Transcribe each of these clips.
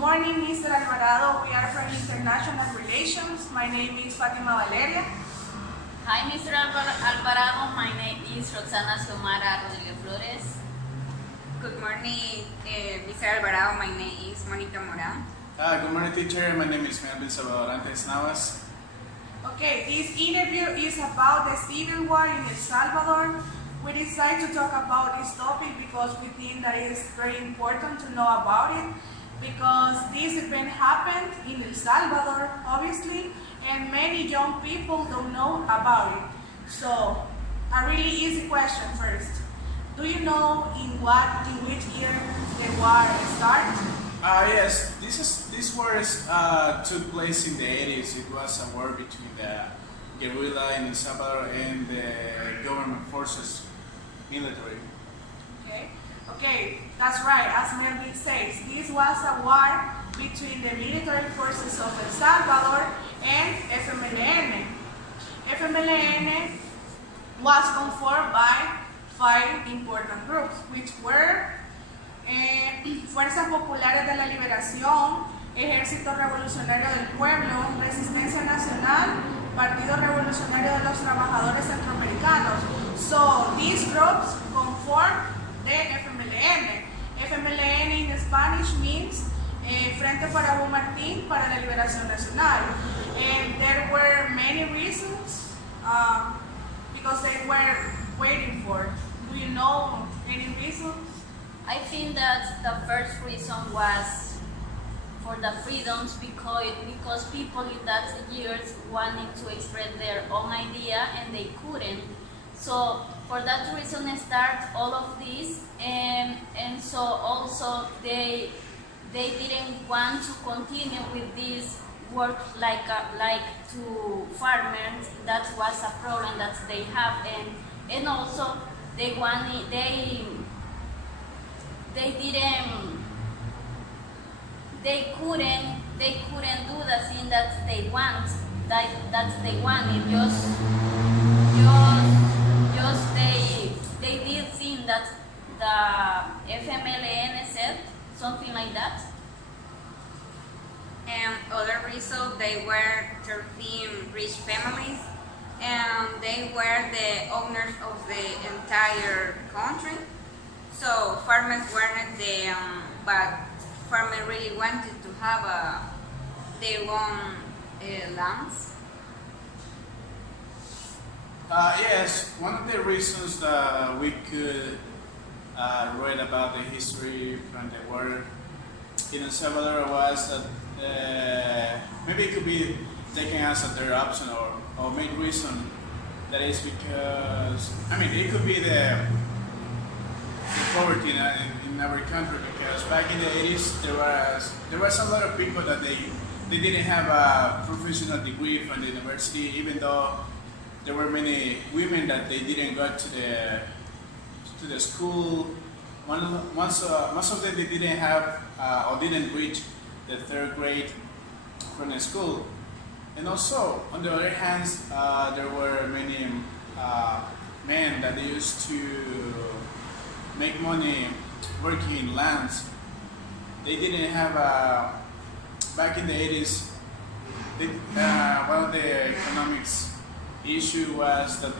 Morning, Mr. Alvarado. We are from International Relations. My name is Fatima Valeria. Hi, Mr. Alvarado. My name is Roxana Xiomara Rodriguez Flores. Good morning, Mr. Alvarado. My name is Monica Moran. Good morning, teacher. My name is Melvin Salvadorantes Navas. Okay, this interview is about the civil war in El Salvador. We decided to talk about this topic because we think that it is very important to know about it, because this event happened in El Salvador, obviously, and many young people don't know about it. So, a really easy question first. Do you know in which year the war started? Yes, this war took place in the 80s. It was a war between the guerrilla in El Salvador and the government forces, military. Okay, that's right. As Melvin says, this was a war between the military forces of El Salvador and FMLN. FMLN was conformed by 5 important groups, which were Fuerzas Populares de la Liberación, Ejército Revolucionario del Pueblo, Resistencia Nacional, Partido Revolucionario de los Trabajadores Centroamericanos. So these groups conform the FMLN. FMLN in Spanish means Frente Farabundo Martín para la Liberación Nacional. And there were many reasons because they were waiting for. Do you know any reasons? I think that the first reason was for the freedoms because people in that years wanted to express their own idea and they couldn't. So for that reason start all of this, and so also they didn't want to continue with this work like to farmers. That was a problem that they have, and also they couldn't do the thing that they wanted. Just they did think that the FMLN said something like that. And other reason, they were 13 rich families, and they were the owners of the entire country. So farmers weren't but farmers really wanted to have their own lands. Yes, one of the reasons that we could read about the history from the war in El Salvador was that maybe it could be taken as a third option or main reason. That is because, it could be the poverty in our country, because back in the 80s there was a lot of people that they didn't have a professional degree from the university, even though there were many women that they didn't go to the school. Most of them they didn't have or didn't reach the 3rd grade from the school. And also, on the other hand, there were many men that they used to make money working in lands. They didn't have back in the 80s. One of the economics issue was that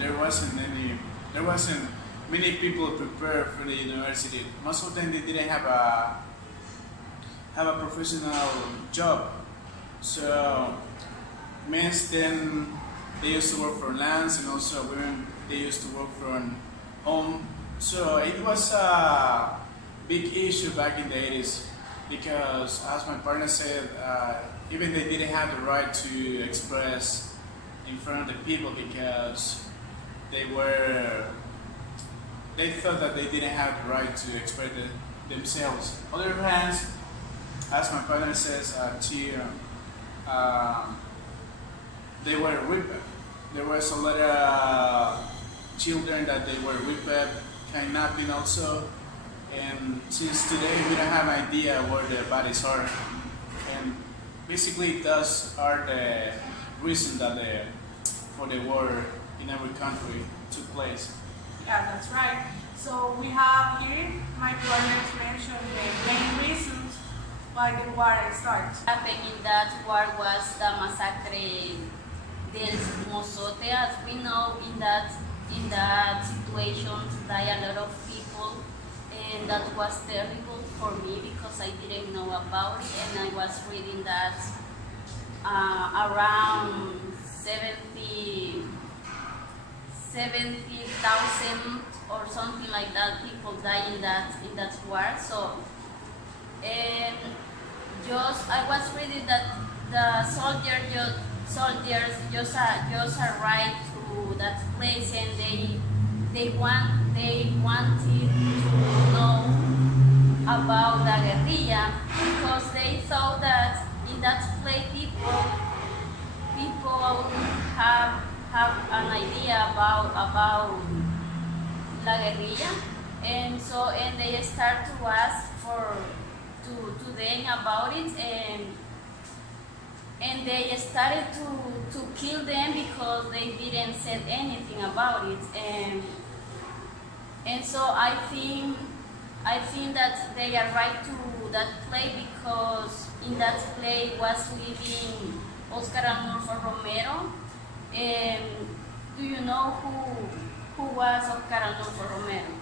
there wasn't many people prepared for the university. Most of them they didn't have a professional job. So men then they used to work for lands, and also women they used to work for home. So it was a big issue back in the 80s, because as my partner said, even they didn't have the right to express in front of the people, because they thought that they didn't have the right to express themselves. On the other hand, as my partner says, they were whipped. There was a lot of children that they were whipped, kidnapping also, and since today we don't have an idea where the bodies are, and basically those are the reason that for the war in our country took place. Yeah, that's right. So we have here, my partners mentioned the main reasons why the war started. Happened in that war was the massacre del Mozote. As we know, in that situation died a lot of people, and that was terrible for me because I didn't know about it, and I was reading that around 70,000 or something like that people died in that war. So, and I was reading that the soldiers just arrived to that place, and they wanted to know about the guerrilla because they thought that in that place people have an idea about la guerrilla, and they start to ask to them about it, and they started to kill them because they didn't say anything about it, and so I think that they arrived to that place because in that place was living Oscar Arnulfo Romero. Do you know who was Oscar Arnulfo Romero?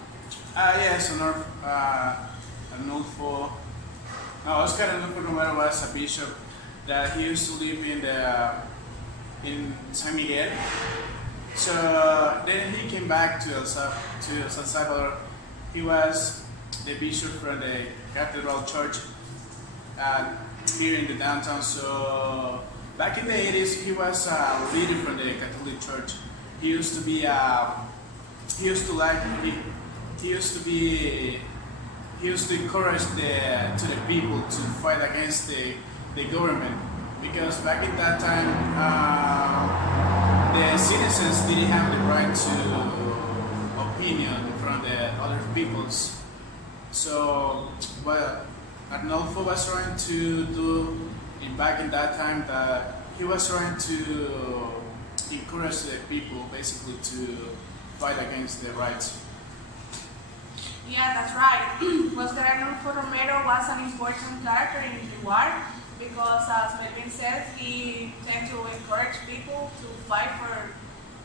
Yes, Oscar Arnulfo Romero was a bishop that he used to live in San Miguel. So then he came back to San Salvador. He was the bishop for the Cathedral Church here in the downtown. So back in the 80s, he was a leader for the Catholic Church. He used to encourage the people to fight against the government, because back in that time the citizens didn't have the right to opinion from the other peoples. So what Arnulfo was trying to do back in that time, that he was trying to encourage the people basically to fight against the rights. Yeah, that's right. Oscar Arnulfo Romero was an important character in the war because, as Melvin said, he tended to encourage people to fight for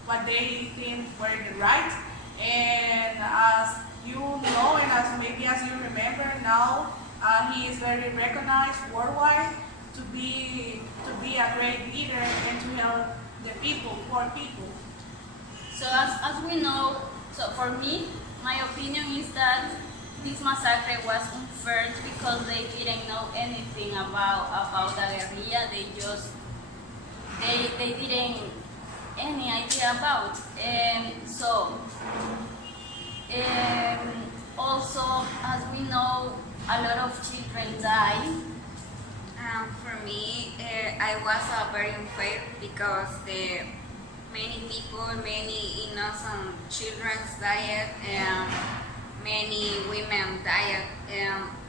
what they think were the right. And as you know, and as you remember now, he is very recognized worldwide to be a great leader and to help the people, poor people. So as we know, so for me, my opinion is that this massacre was unfair because they didn't know anything about the guerrilla. They didn't any idea about. And so also, as we know, a lot of children die. For me, I was very unfair because many people, many innocent children died, and many women died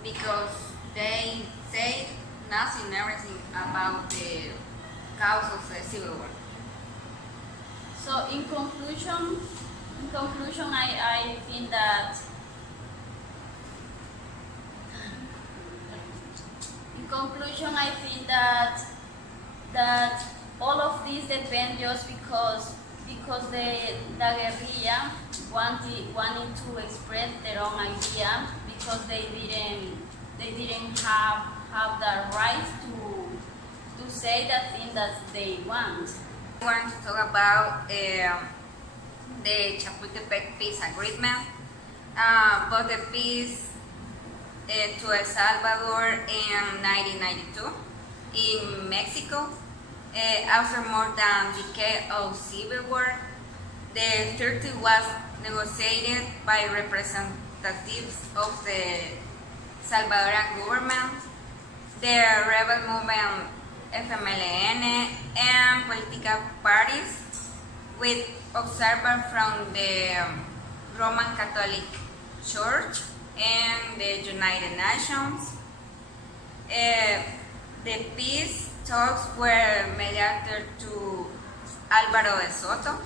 because they say nothing, everything about the cause of the Civil War. So in conclusion, I think that that all of this depends just because the guerrilla wanted to express their own idea because they didn't have the right to say the thing that they want. I want to talk about the Chapultepec Peace Agreement, but the peace to El Salvador in 1992, in Mexico, after more than a decade of civil war. The treaty was negotiated by representatives of the Salvadoran government, the rebel movement FMLN, and political parties, with observers from the Roman Catholic Church and the United Nations. The peace talks were mediated to Álvaro de Soto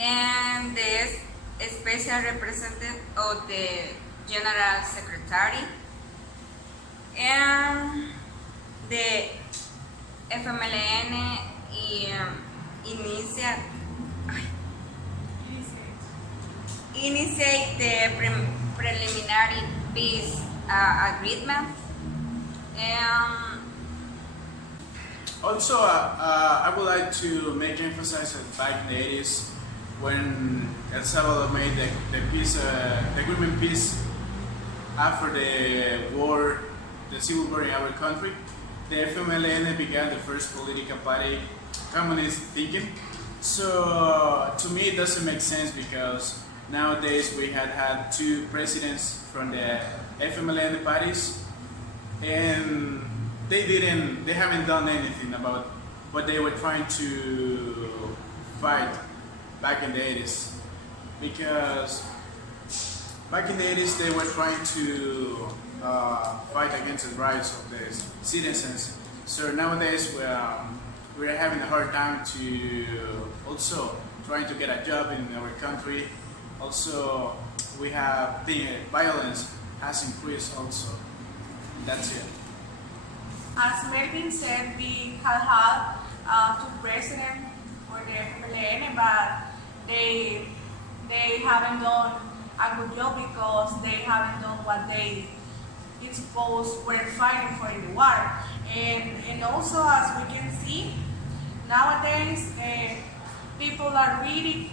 and the special representative of the General Secretary. And the FMLN inicia, initiate the preliminary peace agreement. And Also, I would like to make emphasis that back in the 80s, when El Salvador made the peace, the agreement peace after the war, the civil war in our country, the FMLN began the first political party, communist thinking. So to me, it doesn't make sense because nowadays we had two presidents from the FMLN parties, and they haven't done anything about what they were trying to fight back in the 80s. Because back in the 80s they were trying to fight against the rights of the citizens. So nowadays we're having a hard time to also trying to get a job in our country. Also, we have the violence has increased also. That's it. As Melvin said, we have had two presidents for the FMLN, but they haven't done a good job because they haven't done what they supposed were fighting for in the war. And also, as we can see, nowadays people are really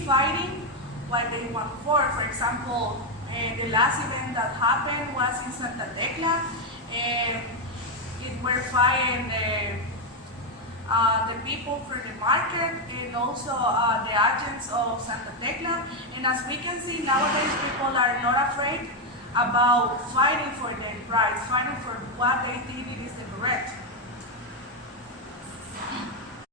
fighting what they want for. For example, the last event that happened was in Santa Tecla, and it were fighting the people for the market and also the agents of Santa Tecla. And as we can see, nowadays people are not afraid about fighting for their rights, fighting for what they think it is